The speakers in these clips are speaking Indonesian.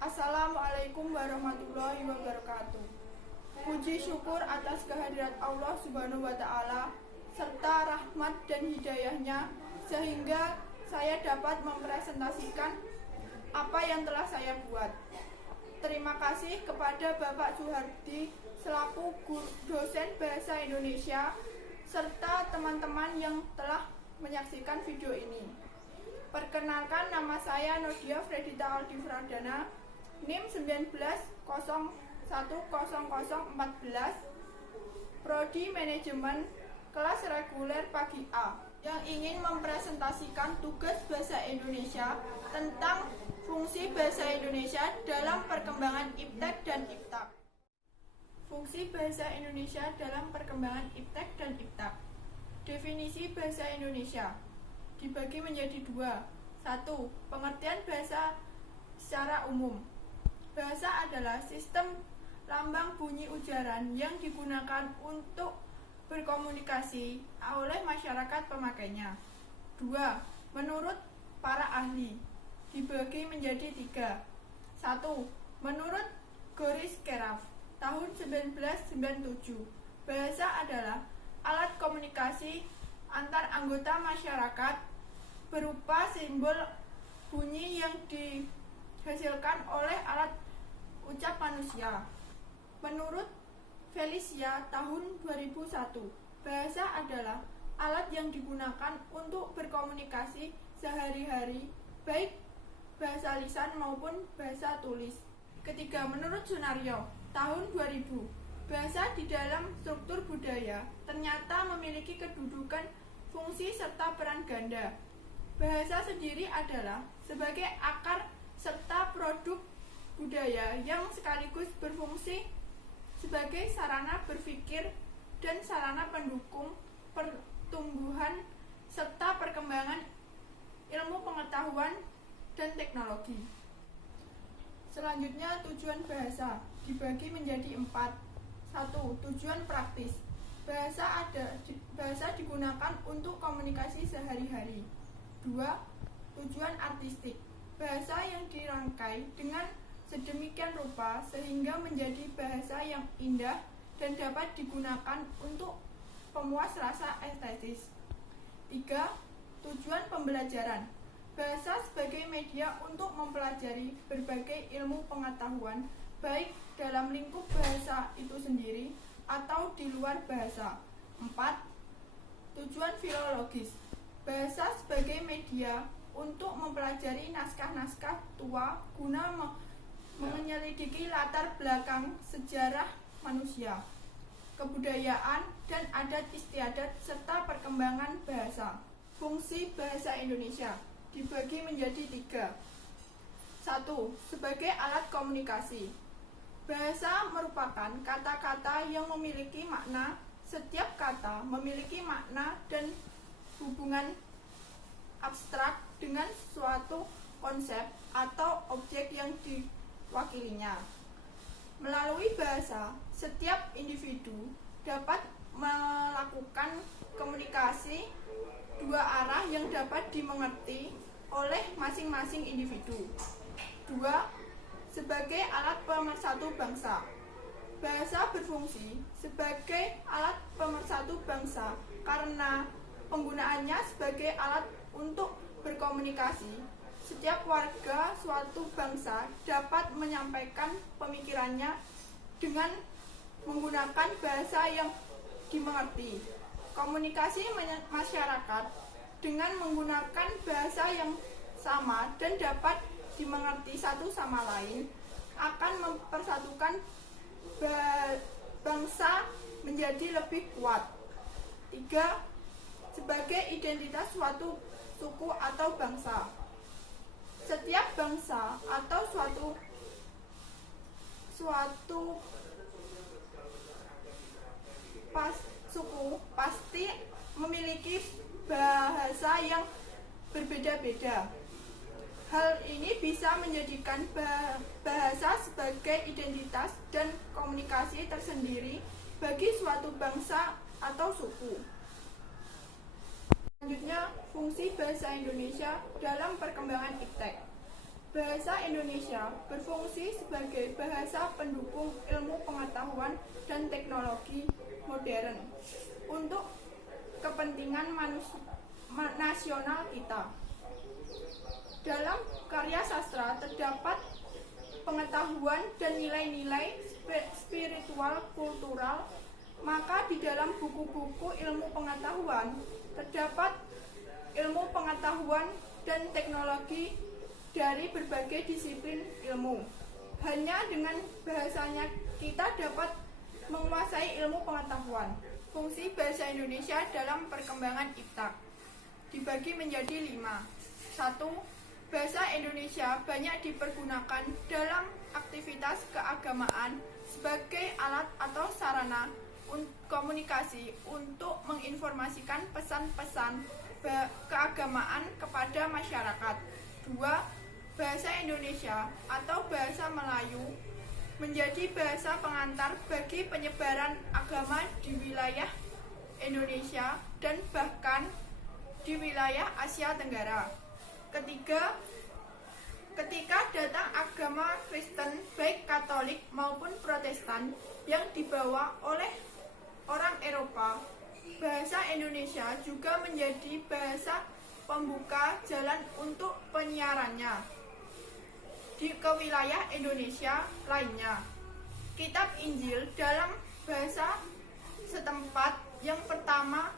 Assalamualaikum warahmatullahi wabarakatuh. Puji syukur atas kehadirat Allah Subhanahu wa Ta'ala serta rahmat dan hidayahnya sehingga saya dapat mempresentasikan apa yang telah saya buat. Terima kasih kepada Bapak Suhardi selaku dosen Bahasa Indonesia serta teman-teman yang telah menyaksikan video ini. Perkenalkan, nama saya Nodia Fredita Aldifradana, NIM 19010014, Prodi Manajemen, kelas reguler pagi A, yang ingin mempresentasikan tugas Bahasa Indonesia tentang fungsi Bahasa Indonesia dalam perkembangan IPTEK dan IPTAK. Fungsi Bahasa Indonesia dalam perkembangan IPTEK dan IPTAK. Definisi Bahasa Indonesia dibagi menjadi dua. 1. Pengertian bahasa secara umum. Bahasa adalah sistem lambang bunyi ujaran yang digunakan untuk berkomunikasi oleh masyarakat pemakainya. 2. Menurut para ahli, dibagi menjadi 3. 1. Menurut Goris Keraf, tahun 1997, bahasa adalah alat komunikasi antar anggota masyarakat berupa simbol bunyi yang dihasilkan oleh alat ucap manusia. Menurut Felicia tahun 2001, bahasa adalah alat yang digunakan untuk berkomunikasi sehari-hari, baik bahasa lisan maupun bahasa tulis. Ketiga, menurut Sunario tahun 2000, bahasa di dalam struktur budaya ternyata memiliki kedudukan, fungsi, serta peran ganda. Bahasa sendiri adalah sebagai akar serta produk budaya yang sekaligus berfungsi sebagai sarana berpikir dan sarana pendukung pertumbuhan serta perkembangan ilmu pengetahuan dan teknologi. Selanjutnya, tujuan bahasa dibagi menjadi 4. 1. Tujuan praktis. Bahasa digunakan untuk komunikasi sehari-hari. 2. Tujuan artistik. Bahasa yang dirangkai dengan sedemikian rupa sehingga menjadi bahasa yang indah dan dapat digunakan untuk pemuas rasa estetis. 3. Tujuan pembelajaran. Bahasa sebagai media untuk mempelajari berbagai ilmu pengetahuan, baik dalam lingkup bahasa itu sendiri atau di luar bahasa. 4. Tujuan filologis. Bahasa sebagai media untuk mempelajari naskah-naskah tua guna menyelidiki latar belakang sejarah manusia, kebudayaan, dan adat istiadat serta perkembangan bahasa. Fungsi bahasa Indonesia dibagi menjadi 3. 1. Sebagai alat komunikasi. Bahasa merupakan kata-kata yang memiliki makna. Setiap kata memiliki makna dan hubungan abstrak dengan suatu konsep atau objek yang diwakilinya. Melalui bahasa, setiap individu dapat melakukan komunikasi dua arah yang dapat dimengerti oleh masing-masing individu. 2. Sebagai alat pemersatu bangsa. Bahasa berfungsi sebagai alat pemersatu bangsa karena penggunaannya sebagai alat untuk berkomunikasi. Setiap warga suatu bangsa dapat menyampaikan pemikirannya dengan menggunakan bahasa yang dimengerti. Komunikasi masyarakat dengan menggunakan bahasa yang sama dan dapat dimengerti satu sama lain akan mempersatukan bangsa menjadi lebih kuat. 3. Sebagai identitas suatu suku atau bangsa. Setiap bangsa atau suatu suku pasti memiliki bahasa yang berbeda-beda. Hal ini bisa menjadikan bahasa sebagai identitas dan komunikasi tersendiri bagi suatu bangsa atau suku. Selanjutnya, Fungsi bahasa Indonesia dalam perkembangan iptek. Bahasa Indonesia berfungsi sebagai bahasa pendukung ilmu pengetahuan dan teknologi modern untuk kepentingan nasional kita. Dalam karya sastra terdapat pengetahuan dan nilai-nilai spiritual kultural, maka di dalam buku-buku ilmu pengetahuan terdapat ilmu pengetahuan dan teknologi dari berbagai disiplin ilmu. Hanya dengan bahasanya kita dapat menguasai ilmu pengetahuan. Fungsi bahasa Indonesia dalam perkembangan iptek dibagi menjadi 5. 1. Bahasa Indonesia banyak dipergunakan dalam aktivitas keagamaan sebagai alat atau sarana komunikasi untuk menginformasikan pesan-pesan keagamaan kepada masyarakat. 2. Bahasa Indonesia atau bahasa Melayu menjadi bahasa pengantar bagi penyebaran agama di wilayah Indonesia dan bahkan di wilayah Asia Tenggara. Ketiga, ketika datang agama Kristen baik Katolik maupun Protestan yang dibawa oleh orang Eropa, bahasa Indonesia juga menjadi bahasa pembuka jalan untuk penyiarannya ke wilayah Indonesia lainnya. Kitab Injil dalam bahasa setempat yang pertama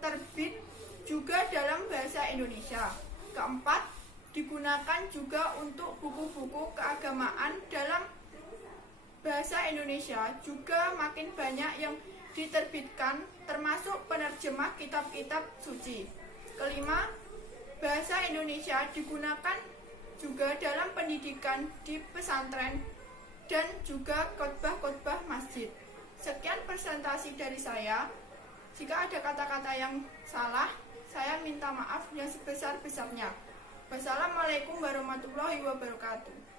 terbit juga dalam bahasa Indonesia. Keempat, digunakan juga untuk buku-buku keagamaan dalam bahasa Indonesia juga makin banyak yang diterbitkan, termasuk penerjemah kitab-kitab suci. Kelima, bahasa Indonesia digunakan juga dalam pendidikan di pesantren dan juga khotbah-khotbah masjid. Sekian presentasi dari saya. Jika ada kata-kata yang salah, saya minta maaf yang sebesar-besarnya. Wassalamualaikum warahmatullahi wabarakatuh.